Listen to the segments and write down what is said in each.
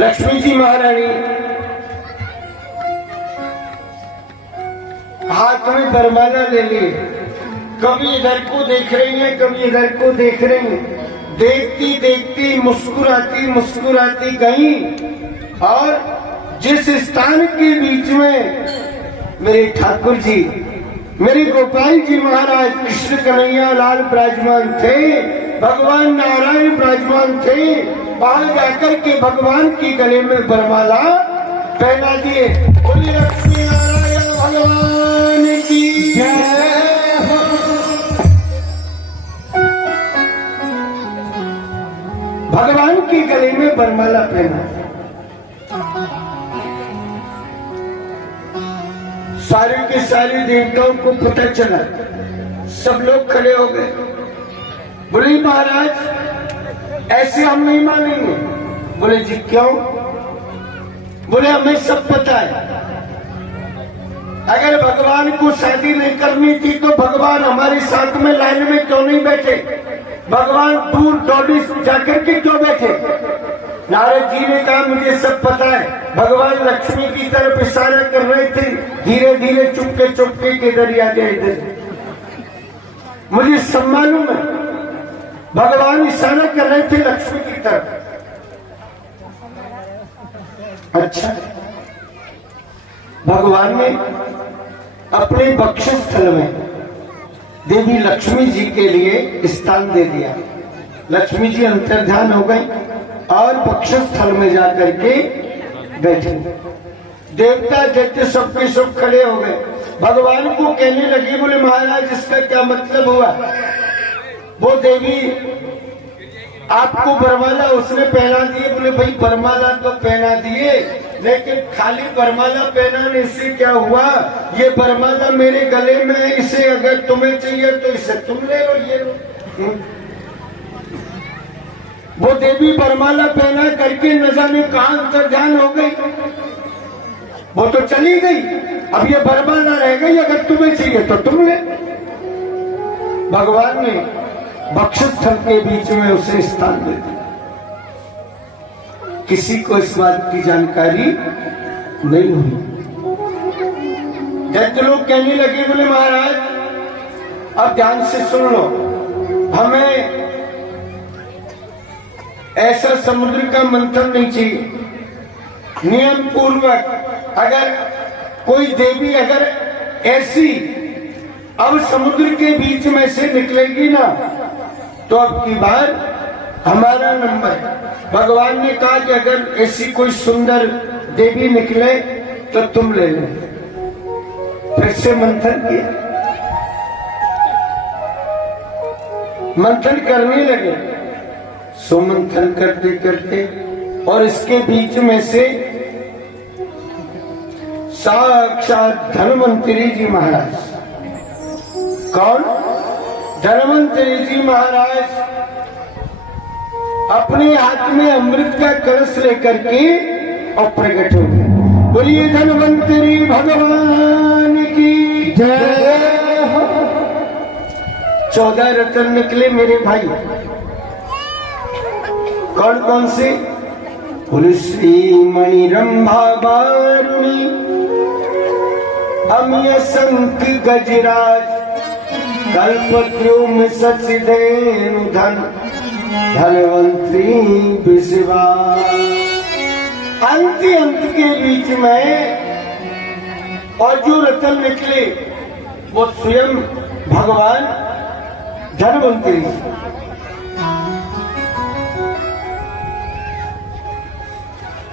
लक्ष्मी जी महारानी हाथ में वरमाला ले लिए, कभी इधर को देख रही है, कभी इधर को देख रही है। देखती देखती मुस्कुराती मुस्कुराती गई और जिस स्थान के बीच में मेरे ठाकुर जी, मेरे गोपाल जी महाराज कृष्ण कन्हैया लाल विराजमान थे, भगवान नारायण विराजमान थे, वहां जाकर के भगवान की गले में वरमाला पहना दिए। बोलिए लक्ष्मी नारायण भगवान की जय हो। भगवान की गले में वरमाला पहना, सारे के सारे देवताओं को पता चला, सब लोग खड़े हो गए। बोले महाराज ऐसे हम नहीं मानेंगे। बोले जी क्यों? बोले हमें सब पता है, अगर भगवान को शादी नहीं करनी थी तो भगवान हमारे साथ में लाइन में क्यों नहीं बैठे? भगवान दूर दौड़ी जाकर के क्यों बैठे? नारद जी ने कहा मुझे सब पता है। भगवान लक्ष्मी की तरफ इशारा कर रहे थे, धीरे धीरे चुपके चुपके के दरिया गए इधर, मुझे सब मालूम है। भगवान इशारा कर रहे थे लक्ष्मी की तरफ। अच्छा, भगवान ने अपने वक्षस्थल में देवी लक्ष्मी जी के लिए स्थान दे दिया। लक्ष्मी जी अंतर्ध्यान हो गई और वक्षस्थल में जाकर के बैठे। देवता दैत्य सबके सब खड़े हो गए। भगवान को कहने लगे, बोले महाराज इसका क्या मतलब हुआ? वो देवी आपको वरमाला उसने पहना दिए। बोले भाई वरमाला तो पहना दिए, लेकिन खाली वरमाला पहनाने से क्या हुआ? ये वरमाला मेरे गले में है, इसे अगर तुम्हें चाहिए तो इसे तुम ले लो, ये लो। वो देवी वरमाला पहना करके न जाने कहां अंतर्ध्यान हो गई, वो तो चली गई। अब ये वरमाला रह गई, अगर तुम्हें चाहिए तो तुम ले। भगवान ने वक्षस्थल के बीच में उसे स्थान दे दिया। किसी को इस बात की जानकारी नहीं हुई। दैत्य लोग कहने लगे, बोले महाराज अब ध्यान से सुन लो, हमें ऐसा समुद्र का मंथन नहीं चाहिए। नियम पूर्वक अगर कोई देवी अगर ऐसी अब समुद्र के बीच में से निकलेगी ना, तो अब की बार हमारा नंबर। भगवान ने कहा कि अगर ऐसी कोई सुंदर देवी निकले तो तुम ले लो। फिर से मंथन किया, मंथन करने लगे। सो मंथन करते करते और इसके बीच में से साक्षात धन्वंतरी जी महाराज। कौन? धन्वंतरी जी महाराज अपने हाथ में अमृत का कलश लेकर के और प्रकट हो गए। बोलिए धन्वंतरी भगवान की जय हो। 14 रत्न निकले मेरे भाई। कौन कौन से? बोले श्री मणि रंभा वारुणी, अमीय शंख गजराज, कल्पद्रुम सचिदेनु धन, धन्वंतरी विश्वास। अंत अंत के बीच में और जो रत्न निकले वो स्वयं भगवान धन्वंतरी।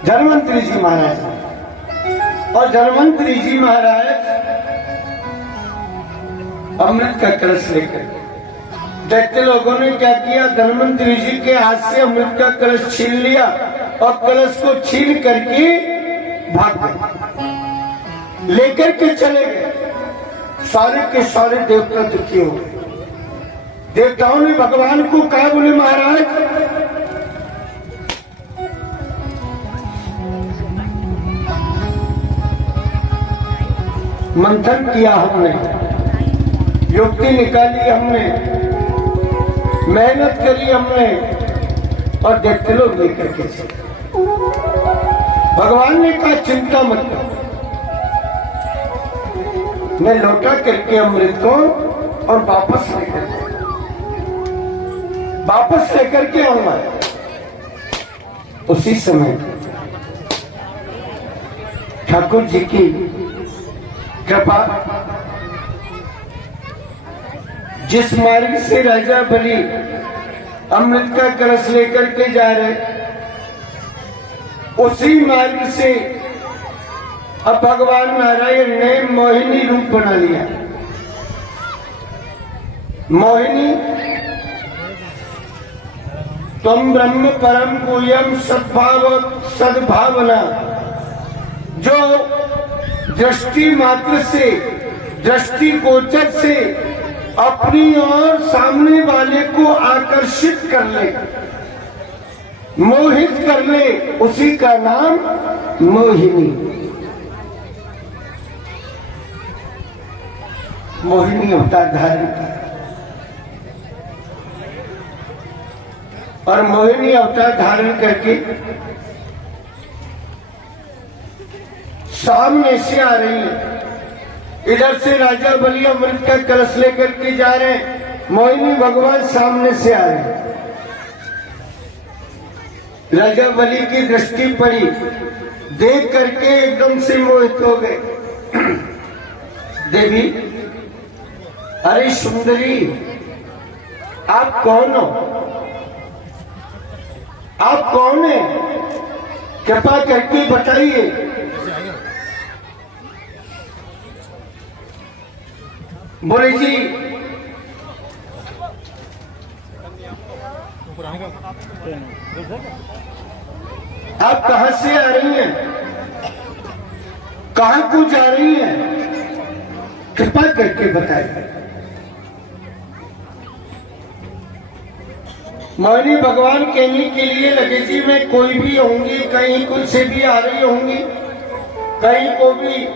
धन्वंतरी जी महाराज। और धन्वंतरी जी महाराज अमृत का कलश लेकर, दैत्य लोगों ने क्या किया? धन्वंतरी जी के हाथ से अमृत का कलश छीन लिया और कलश को छीन करके भाग गए, लेकर के चले गए। सारे के सारे देवता दुखी हो गए। देवताओं ने भगवान को कहा, बोले महाराज मंथन किया हमने, युक्ति निकाली हमने, मेहनत करी हमने, और दैत्य लोग लेकर के चले। भगवान ने कहा चिंता मत करो, मैं लौटा करके अमृत को और वापस लेकर के आऊंगा। उसी समय ठाकुर जी की कृपा, जिस मार्ग से राजा बलि अमृत का कलश लेकर के जा रहे, उसी मार्ग से अब भगवान नारायण ने मोहिनी रूप बना लिया। मोहिनी, तुम ब्रह्म परम गुह्यम सद्भावना, जो दृष्टि मात्र से, दृष्टि गोचर से अपनी और सामने वाले को आकर्षित कर ले, मोहित कर ले, उसी का नाम मोहिनी। मोहिनी अवतार धारण किया और मोहिनी अवतार धारण करके सामने से आ रही है। इधर से राजा बलि अमृत का कलश लेकर के जा रहे हैं, मोहिनी भगवान सामने से आ रहे हैं। राजा बलि की दृष्टि पड़ी, देख करके एकदम से मोहित हो गए। देवी, अरे सुंदरी, आप कौन हो? आप कौन है? कृपा करके बताइए। बोले जी, आप कहां से आ रही हैं? कहां को जा रही हैं? कृपा करके बताइए। मोहिनी भगवान कहने के लिए लगे जी, मैं कोई भी होंगी, कहीं कुछ से भी आ रही होंगी, कहीं को भी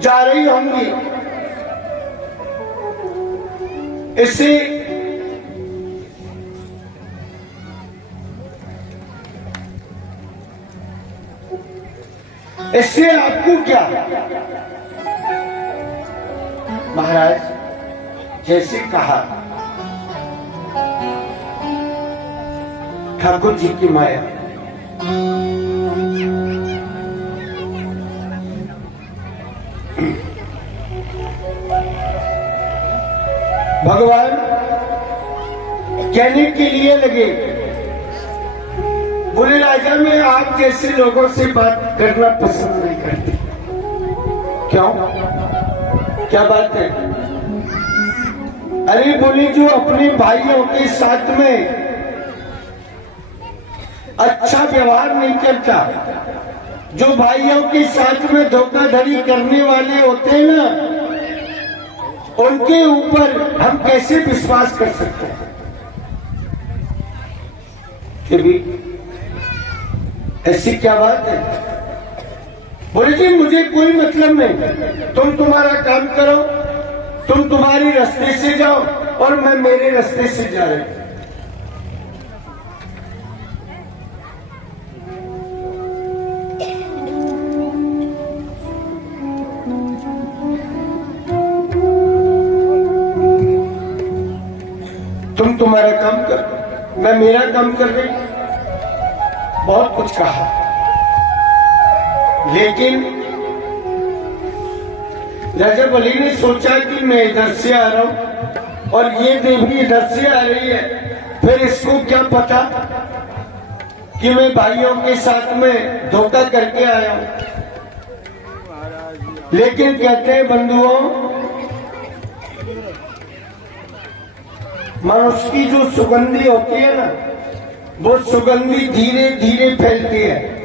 जा रही होंगी। इससे आपको क्या? महाराज, जैसे कहा ठाकुर जी की माया, भगवान कहने के लिए लगे, बोले राजा, मैं आप जैसे लोगों से बात करना पसंद नहीं करती। क्यों? क्या बात है? अरे बोले, जो अपने भाइयों के साथ में अच्छा व्यवहार नहीं करता, जो भाइयों के साथ में धोखाधड़ी करने वाले होते हैं ना, उनके ऊपर हम कैसे विश्वास कर सकते हैं? कि भी ऐसी क्या बात है? बोले जी, मुझे कोई मतलब नहीं, तुम तुम्हारा काम करो, तुम तुम्हारी रास्ते से जाओ और मैं मेरे रास्ते से जा रही हूं। तुम तुम्हारा काम करो, मैं मेरा काम कर रही। बहुत कुछ कहा, लेकिन राजा बलि ने सोचा कि मैं इधर से आ रहा हूं और ये देवी इधर से आ रही है, फिर इसको क्या पता कि मैं भाइयों के साथ में धोखा करके आया हूं। लेकिन कहते हैं बंधुओं, मनुष्य की जो सुगंधी होती है ना, वो सुगंधी धीरे धीरे फैलती है,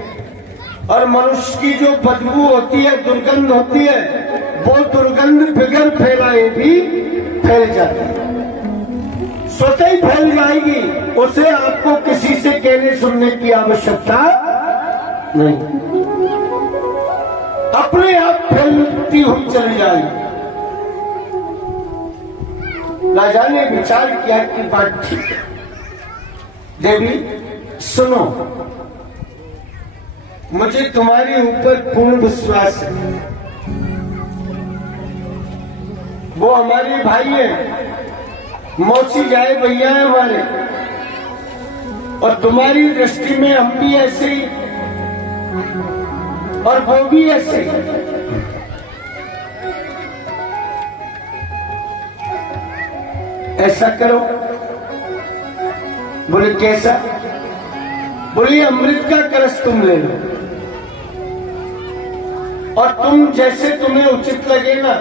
और मनुष्य की जो बदबू होती है, दुर्गंध होती है, वो दुर्गंध बिगर फैलाए भी फैल जाती है, स्वतः ही फैल जाएगी। उसे आपको किसी से कहने सुनने की आवश्यकता नहीं, अपने आप फैलती हुई चली जाएगी। राजा ने विचार किया कि बात ठीक है। देवी सुनो, मुझे तुम्हारे ऊपर पूर्ण विश्वास है। वो हमारे भाई है, मौसी जाए भैया है हमारे, और तुम्हारी दृष्टि में हम भी ऐसे ही और वो भी ऐसे ही। ऐसा करो। बोले कैसा? बोले अमृत का कलश तुम ले लो और तुम जैसे तुम्हें उचित लगे ना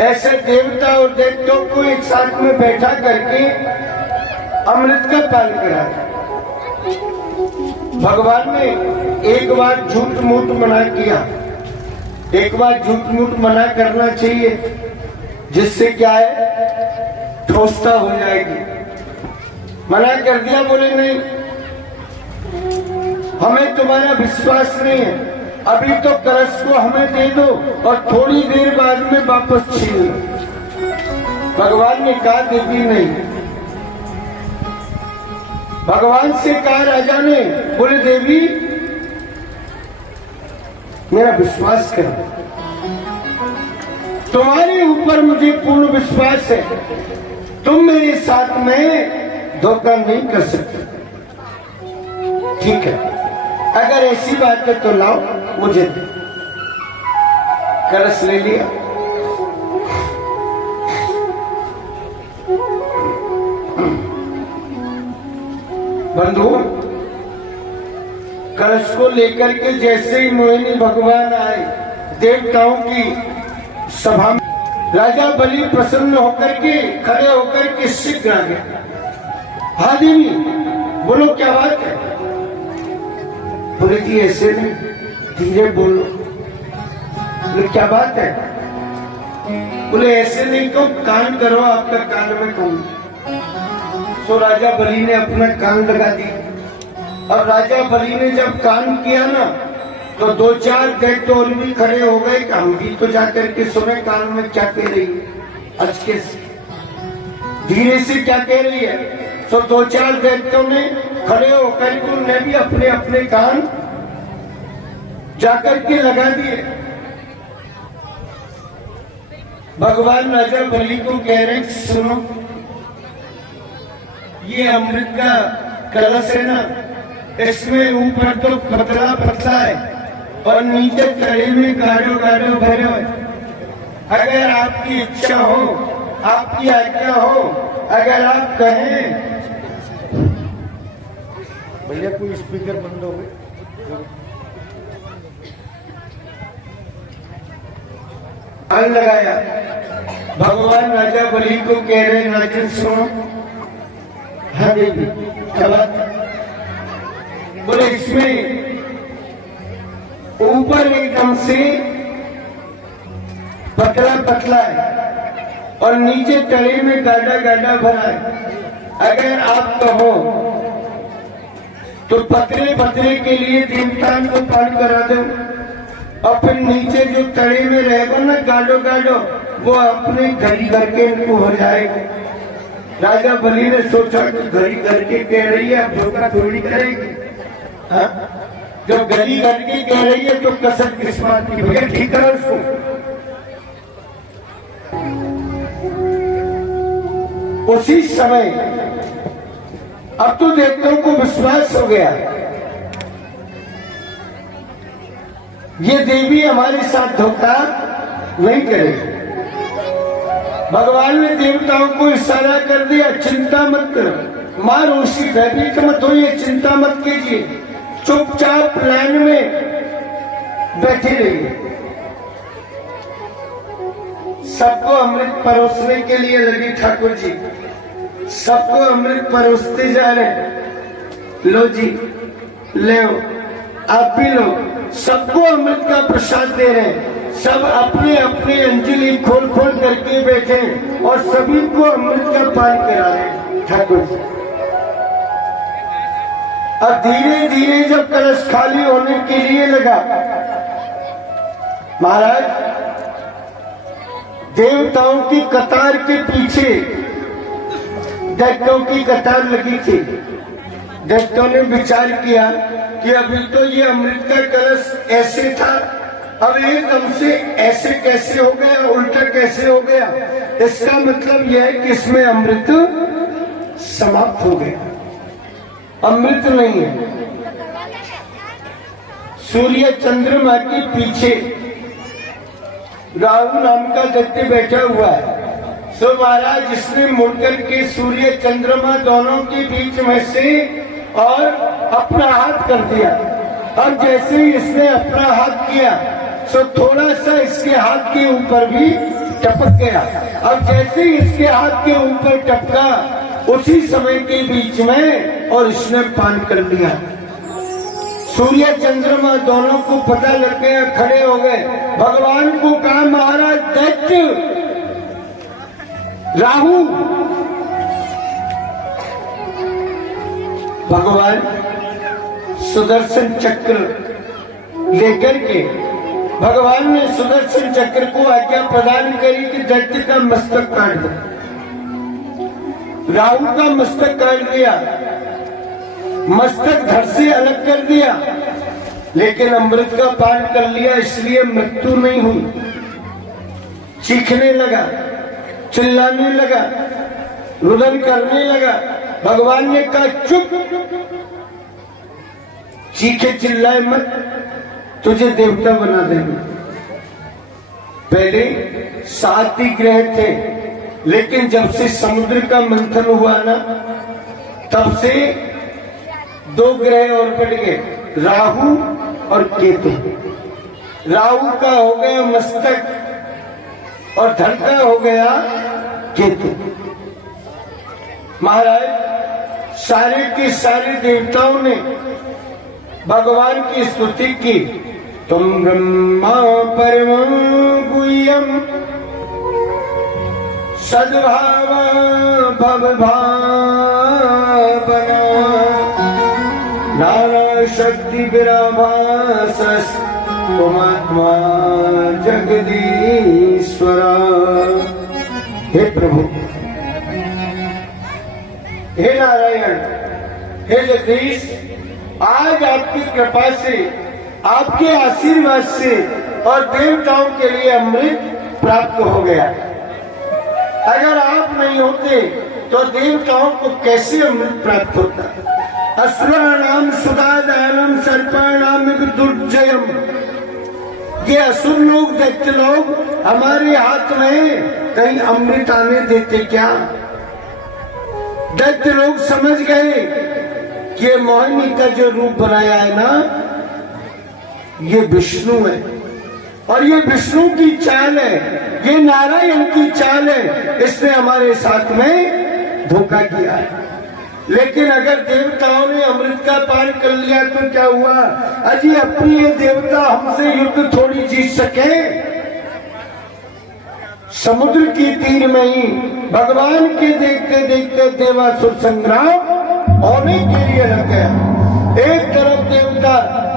ऐसे देवता और दैत्यों को एक साथ में बैठा करके अमृत का पान करा। भगवान ने एक बार झूठ मूठ मना किया। एक बार झूठ मूठ मना करना चाहिए, जिससे क्या है, ठोसता हो जाएगी। मना कर दिया, बोले नहीं, हमें तुम्हारा विश्वास नहीं है, अभी तो कलश को हमें दे दो और थोड़ी देर बाद में वापस छीन लो। भगवान ने कहा देवी नहीं। भगवान से कहा राजा ने, बोले देवी मेरा विश्वास करो, तुम्हारे ऊपर मुझे पूर्ण विश्वास है, तुम मेरे साथ में धोखा नहीं कर सकते। ठीक है, अगर ऐसी बात है तो लाओ मुझे। कलश ले लिया। बंधु, कलश को लेकर के जैसे ही मोहिनी भगवान आए देवताओं की सभा में, राजा बलि प्रसन्न होकर के खड़े होकर के शीघ्र आ गया। हाँ देवी, बोलो क्या बात है? बोले जी ऐसे नहीं, धीरे बोलो। बोले क्या बात है? बोले ऐसे नहीं तो कान करो, आपका कान में कहूँ। तो राजा बलि ने अपना कान लगा दिया और राजा बलि ने जब कान किया ना तो दो चार दैत्य और भी खड़े हो गए कि हम भी तो जाकर के सुने कान में क्या कह रही है, अच्छे से धीरे से क्या कह रही है। तो दो चार दैत्यों ने खड़े होकर के उन्हें भी अपने अपने कान जाकर के लगा दिए। भगवान राजा बलि को कह रहे, सुनो, ये अमृत का कलश है ना, इसमें ऊपर तो पतला पतला है और नीचे कड़े में गाढ़ो गाढ़ो भरे हुए। अगर आपकी इच्छा हो, आपकी आज्ञा हो, अगर आप कहें। भैया कोई स्पीकर बंद हो गए। अन लगाया। भगवान राजा बलि को कह रहे, राजन सुनो। हाँ देवी, क्या बात? बोले इसमें ऊपर एकदम से पतला पतला है और नीचे तले में गाढ़ा गाढ़ा भरा है। अगर आप कहो तो पतले पतले के लिए देवताओं को पान करा दो और फिर नीचे जो तले में रहेगा ना गाढ़ो गाढ़ो, वो अपने घड़ी करके इनको हो जाएगा। राजा बलि ने सोचा कि घड़ी करके कह रही है, अब धोखा थोड़ी करेगी। हाँ? जब गली करके कह रही है तो कसर किस बात की? भैया ठीक है उसको। उसी समय अब तो देवताओं को विश्वास हो गया, ये देवी हमारे साथ धोखा नहीं करेगी। भगवान ने देवताओं को इशारा कर दिया, चिंता मत करो, मां रोशी भयभीत मत होइए, चिंता मत कीजिए, चुपचाप लाइन में बैठे रहिए। सबको अमृत परोसने के लिए लगी ठाकुर जी, सबको अमृत परोसते जा रहे। लो जी, ले आप भी लो। सबको अमृत का प्रसाद दे रहे हैं। सब अपने अपने अंजलि खोल खोल करके बैठे और सभी को अमृत का पान करा रहे ठाकुर जी। और धीरे धीरे जब कलश खाली होने के लिए लगा, महाराज देवताओं की कतार के पीछे दैत्यों की कतार लगी थी। दैत्यों ने विचार किया कि अभी तो ये अमृत का कलश ऐसे था, अब एकदम से ऐसे कैसे हो गया, उल्टा कैसे हो गया। इसका मतलब यह है कि इसमें अमृत समाप्त हो गया, अमृत नहीं है। सूर्य चंद्रमा के पीछे राहु नाम का दैत्य बैठा हुआ है। सो महाराज इसने मुड़कर के सूर्य चंद्रमा दोनों के बीच में से और अपना हाथ कर दिया। अब जैसे ही इसने अपना हाथ किया सो थोड़ा सा इसके हाथ के ऊपर भी टपक गया। अब जैसे ही इसके हाथ के ऊपर टपका उसी समय के बीच में और इसने पान कर लिया। सूर्य चंद्रमा दोनों को पता लग गया, खड़े हो गए, भगवान को कहा महाराज दैत्य राहु। भगवान सुदर्शन चक्र लेकर के भगवान ने सुदर्शन चक्र को आज्ञा प्रदान करी कि दैत्य का मस्तक काट दो। राहु का मस्तक काट दिया, मस्तक धड़ से अलग कर दिया, लेकिन अमृत का पान कर लिया इसलिए मृत्यु नहीं हुई। चीखने लगा, चिल्लाने लगा, रुदन करने लगा। भगवान ने कहा चुप, चीखे चिल्लाए मत, तुझे देवता बना देंगे। पहले 7 ही ग्रह थे, लेकिन जब से समुद्र का मंथन हुआ ना तब से 2 ग्रह और बढ़ गए, राहु और केतु। राहु का हो गया मस्तक और धड़ का हो गया केतु। महाराज सारे के सारे देवताओं ने भगवान की स्तुति की। तुम ब्रह्मा परमं गुह्यं सद्भाव भवभावना नाना शक्ति विराभासस् तुमात्मा जगदीश्वर। हे प्रभु, हे नारायण, हे जगदीश, आज आपकी कृपा से, आपके आशीर्वाद से और देवताओं के लिए अमृत प्राप्त हो गया। अगर आप नहीं होते तो देवताओं को कैसे अमृत प्राप्त होता। असुराणाम सुदादानम सर्पाणाम दुर्जयम। ये असुर लोग, दैत्य लोग हमारे हाथ में कहीं अमृत आने देते क्या? दैत्य लोग समझ गए कि ये मोहिनी का जो रूप बनाया है ना, ये विष्णु है और ये विष्णु की चाल है, ये नारायण की चाल है, इसने हमारे साथ में धोखा किया है। लेकिन अगर देवताओं ने अमृत का पान कर लिया तो क्या हुआ? अजी अपनी ये देवता हमसे युद्ध थोड़ी जीत सके। समुद्र की तीर में ही भगवान के देखते देखते देवासुर संग्राम होने के लिए लग गया। एक तरफ देवता,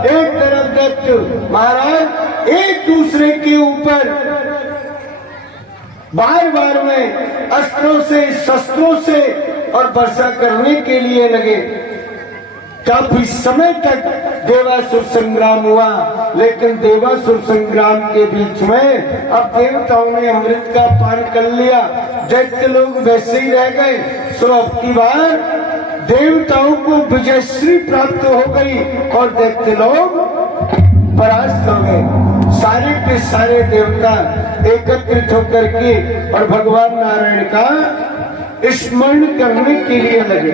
एक तरफ दैत्य, महाराज एक दूसरे के ऊपर बार बार में अस्त्रों से, शस्त्रों से और वर्षा करने के लिए लगे। काफी समय तक देवासुर संग्राम हुआ, लेकिन देवासुर संग्राम के बीच में अब देवताओं ने अमृत का पान कर लिया, दैत्य लोग वैसे ही रह गए। सो अब की बार देवताओं को विजयश्री प्राप्त हो गई और दैत्य लोग परास्त हो गए। सारे के सारे देवता एकत्रित होकर के और भगवान नारायण का स्मरण करने के लिए लगे।